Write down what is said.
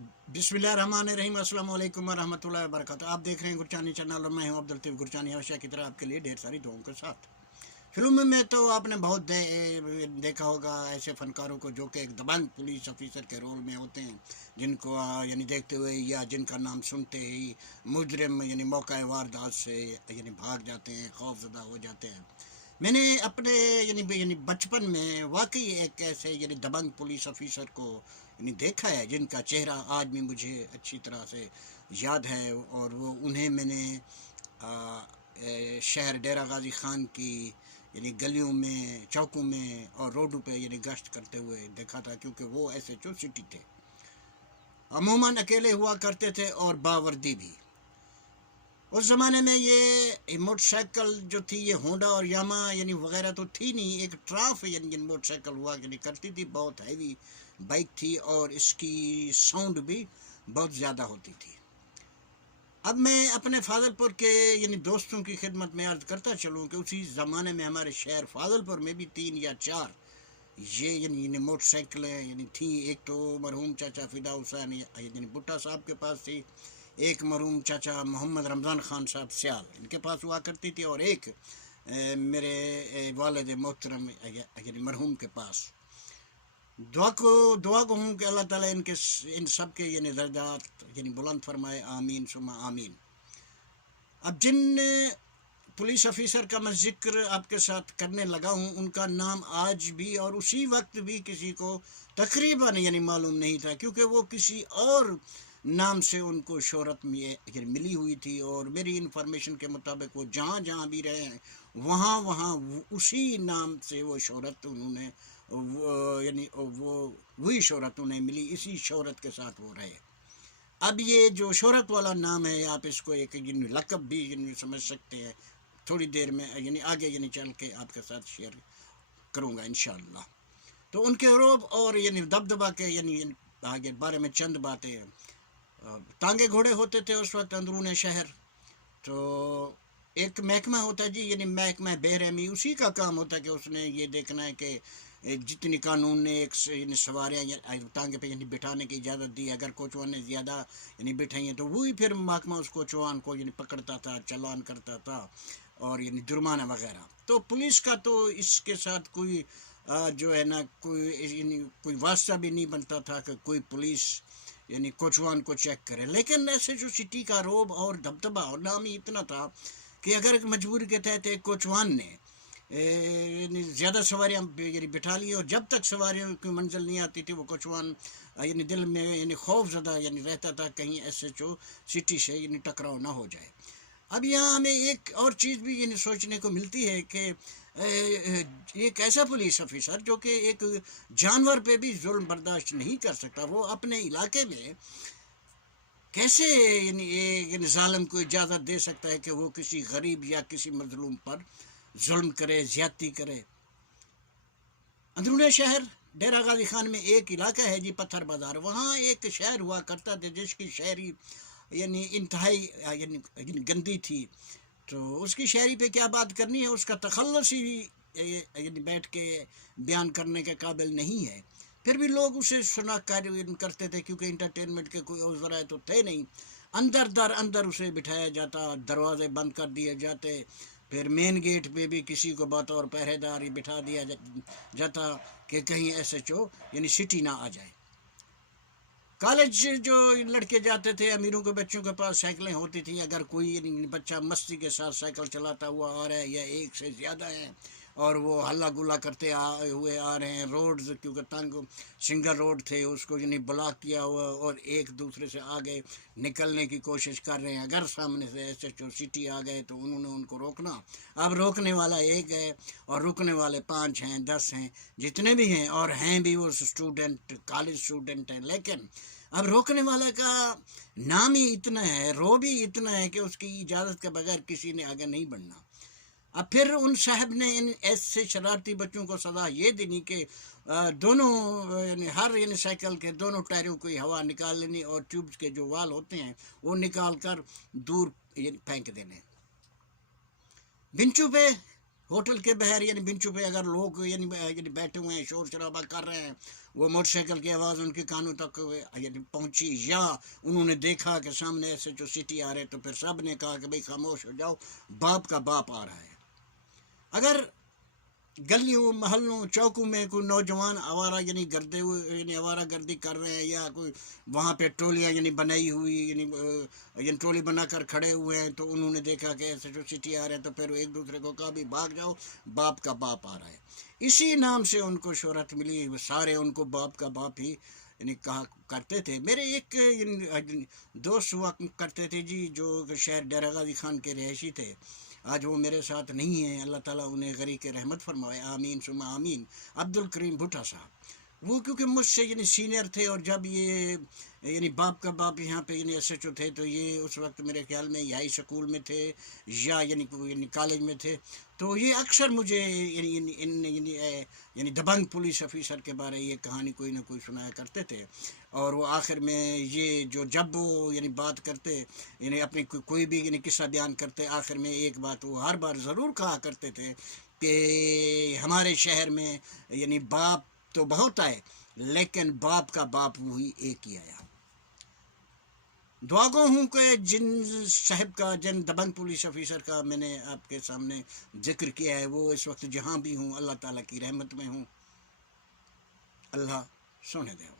बिस्मिल्लाहिर्रहमानिर्रहीम, अस्सलाम वालेकुम वरहमतुल्लाहि वबरकातुहू। आप देख रहे हैं गुरचानी चैनल और मैं हूं अब्दुल लतीफ़ गुरचानी, हमेशा की तरह आपके लिए ढेर सारी दुआओं के साथ। फिल्म में तो आपने बहुत देखा होगा ऐसे फनकारों को जो कि एक दबंग पुलिस ऑफिसर के रोल में होते हैं, जिनको यानी देखते हुए या जिनका नाम सुनते ही मुजरिम यानी मौका वारदात से यानी भाग जाते हैं, खौफजदा हो जाते हैं। मैंने अपने यानी बचपन में वाकई एक ऐसे यानी दबंग पुलिस ऑफिसर को यानी देखा है, जिनका चेहरा आज भी मुझे अच्छी तरह से याद है। और वो उन्हें मैंने शहर डेरा गाजी ख़ान की यानी गलियों में, चौकों में और रोडों पे यानी गश्त करते हुए देखा था, क्योंकि वो SHO सिटी थे। अमूमन अकेले हुआ करते थे और बावर्दी भी। उस ज़माने में ये मोटरसाइकिल जो थी, ये होंडा और यामा यानी वगैरह तो थी नहीं, एक ट्राफ यानी मोटरसाइकिल हुआ यानी करती थी, बहुत हैवी बाइक थी और इसकी साउंड भी बहुत ज़्यादा होती थी। अब मैं अपने फाजलपुर के यानी दोस्तों की खिदमत में अर्ज़ करता चलूँ कि उसी ज़माने में हमारे शहर फाजलपुर में भी 3 या 4 ये यानी मोटरसाइकिलें यानी थी। एक तो मरहूम चाचा फ़िदा हुसैन यानी भुट्टा साहब के पास थी, एक मरहूम चाचा मोहम्मद रमज़ान ख़ान साहब सियाल, इनके पास हुआ करती थी, और एक मेरे वालिद मोहतरम यानी मरहूम के पास। दुआ को हूँ कि अल्लाह ताला इन सब के यानी दर्जात यानी बुलंद फरमाए, आमीन सुम्मा आमीन। अब जिन पुलिस ऑफिसर का मैं जिक्र आपके साथ करने लगा हूँ, उनका नाम आज भी और उसी वक्त भी किसी को तकरीबन यानी मालूम नहीं था, क्योंकि वो किसी और नाम से उनको शोहरत मिली हुई थी। और मेरी इन्फॉर्मेशन के मुताबिक वो जहाँ जहाँ भी रहे हैं वहाँ वहाँ उसी नाम से वो शोहरत उन्होंने यानी वो वही शोहरत उन्हें मिली, इसी शोहरत के साथ वो रहे। अब ये जो शोहरत वाला नाम है, आप इसको एक लक़ब भी समझ सकते हैं। थोड़ी देर में यानी आगे यानी चल के आपके साथ शेयर करूँगा इंशाअल्लाह। तो उनके रोब और यानी दबदबा के यानी आगे बारे में चंद बातें। तांगे घोड़े होते थे उस वक्त अंदरून शहर। तो एक महकमा होता है जी, यानी महकमा बेरहमी, उसी का काम होता है कि उसने ये देखना है कि जितनी कानून ने एक सवारियाँ तांगे पे यानी बिठाने की इजाज़त दी, अगर कोचवान ने ज़्यादा यानी बिठाई हैं तो वही फिर महकमा उस कोचवान को यानी पकड़ता था, चालान करता था और यानी जुर्माना वगैरह। तो पुलिस का तो इसके साथ कोई जो है ना कोई वास्ता भी नहीं बनता था कि कोई पुलिस यानी कोचवान को चेक करे। लेकिन ऐसे जो सिटी का रोब और दबदबा और नाम ही इतना था कि अगर एक मजबूरी के तहत एक कोचवान ने ज़्यादा सवारियाँ यानी बिठा ली और जब तक सवारियों की मंजिल नहीं आती थी, वो कोचवान यानी दिल में यानी खौफजदा यानी रहता था कहीं SHO सिटी से यानी टकराव ना हो जाए। अब यहाँ हमें एक और चीज़ भी यानी सोचने को मिलती है कि एक ऐसा पुलिस ऑफिसर जो कि एक जानवर पे भी जुल्म बर्दाश्त नहीं कर सकता, वो अपने इलाके में कैसे यानी ज़ालिम को इजाज़त दे सकता है कि वो किसी गरीब या किसी मजलूम पर जुल्म करे, ज़्यादती करे। अंदरून शहर डेरा गाजी ख़ान में एक इलाका है जी, पत्थर बाज़ार। वहाँ एक शहर हुआ करता था जिसकी शहरी यानी इंतहाई यानी गंदी थी। तो उसकी शहरी पे क्या बात करनी है, उसका तखल्लुस ही यानी बैठ के बयान करने के काबिल नहीं है। फिर भी लोग उसे सुना करते थे, क्योंकि इंटरटेनमेंट के कोई और ज़राए तो थे नहीं। अंदर उसे बिठाया जाता, दरवाजे बंद कर दिए जाते, फिर मेन गेट पे भी किसी को बतौर पहरेदार ही बिठा दिया जाता कि कहीं SHO यानी सिटी ना आ जाए। कॉलेज जो लड़के जाते थे, अमीरों के बच्चों के पास साइकिलें होती थी। अगर कोई बच्चा मस्ती के साथ साइकिल चलाता हुआ आ रहा है या एक से ज़्यादा है और वो हल्ला गुल्ला करते हुए आ रहे हैं, रोड्स क्योंकि तंग सिंगल रोड थे, उसको यानी ब्लॉक किया हुआ और एक दूसरे से आगे निकलने की कोशिश कर रहे हैं। अगर सामने से SHO सिटी आ गए तो उन्होंने उनको रोकना। अब रोकने वाला एक है और रुकने वाले 5 हैं, 10 हैं, जितने भी हैं, और हैं भी वो स्टूडेंट, कॉलेज स्टूडेंट हैं। लेकिन अब रोकने वाले का नाम ही इतना है, रो भी इतना है कि उसकी इजाज़त के बगैर किसी ने आगे नहीं बढ़ना। अब फिर उन साहब ने इन ऐसे शरारती बच्चों को सज़ा ये देनी कि दोनों यानी हर यानी साइकिल के दोनों टायरों की हवा निकाल लेनी और ट्यूब्स के जो वाल होते हैं वो निकाल कर दूर फेंक देने। बिंचू पे ہوٹل کے باہر یعنی بنچوں پہ اگر لوگ یعنی بیٹھے ہوئے ہیں شور شرابہ کر رہے ہیں، وہ موٹر سائیکل کی آواز ان کے کانوں تک یعنی پہنچی، یا انہوں نے دیکھا کہ سامنے ایسے جو سٹی آ رہے، تو پھر سب نے کہا کہ بھائی خاموش ہو جاؤ، باپ کا باپ آ رہا ہے۔ اگر گلیوں محلوں چوکوں میں کوئی نوجوان آوارہ یعنی گردے ہوئے یعنی آوارہ گردی کر رہے ہیں، یا کوئی وہاں پہ ٹولیاں یعنی بنائی ہوئی یعنی ٹولی بنا کر کھڑے ہوئے ہیں، تو انہوں نے دیکھا کہ ایسے جو سٹی آ رہے ہیں، تو پھر ایک دوسرے کو کہا بھی بھاگ جاؤ، باپ کا باپ آ رہا ہے۔ اسی نام سے ان کو شہرت ملی، سارے ان کو باپ کا باپ ہی یعنی کہا کرتے تھے۔ میرے ایک دوست ہوا کرتے تھے جی، جو شہر ڈیرہ غازی خان کے رہائشی تھے، آج وہ میرے ساتھ نہیں ہیں، اللہ تعالیٰ انہیں غریق رحمت فرمائے، آمین ثم آمین، عبدالکریم بھٹا صاحب۔ وہ کیونکہ مجھ سے یعنی سینئر تھے، اور جب یہ یعنی باپ کا باپ یہاں پہ یعنی ایس ایچ او تھے، تو یہ اس وقت میرے خیال میں ہائی سکول میں تھے یا یعنی کالج میں تھے، تو یہ اکثر مجھے یعنی دبنگ پولیس آفیسر کے بارے یہ کہانی کوئی نہ کوئی سنایا کرتے تھے۔ اور وہ آخر میں یہ جب وہ یعنی بات کرتے، یعنی اپنی کوئی بھی یعنی قصہ بیان کرتے، آخر میں ایک بات وہ ہر بار ضرور کہا کرتے تھے کہ ہمارے شہر میں یعنی باپ تو بہت آئے، لیکن باپ کا باپ وہی ایک ہی آیا۔ دعا گو ہوں کہ جن صاحب کا، جن دبنگ پولیس آفیسر کا میں نے آپ کے سامنے ذکر کیا ہے، وہ اس وقت جہاں بھی ہوں اللہ تعالیٰ کی رحمت میں ہوں۔ اللہ سونے دے۔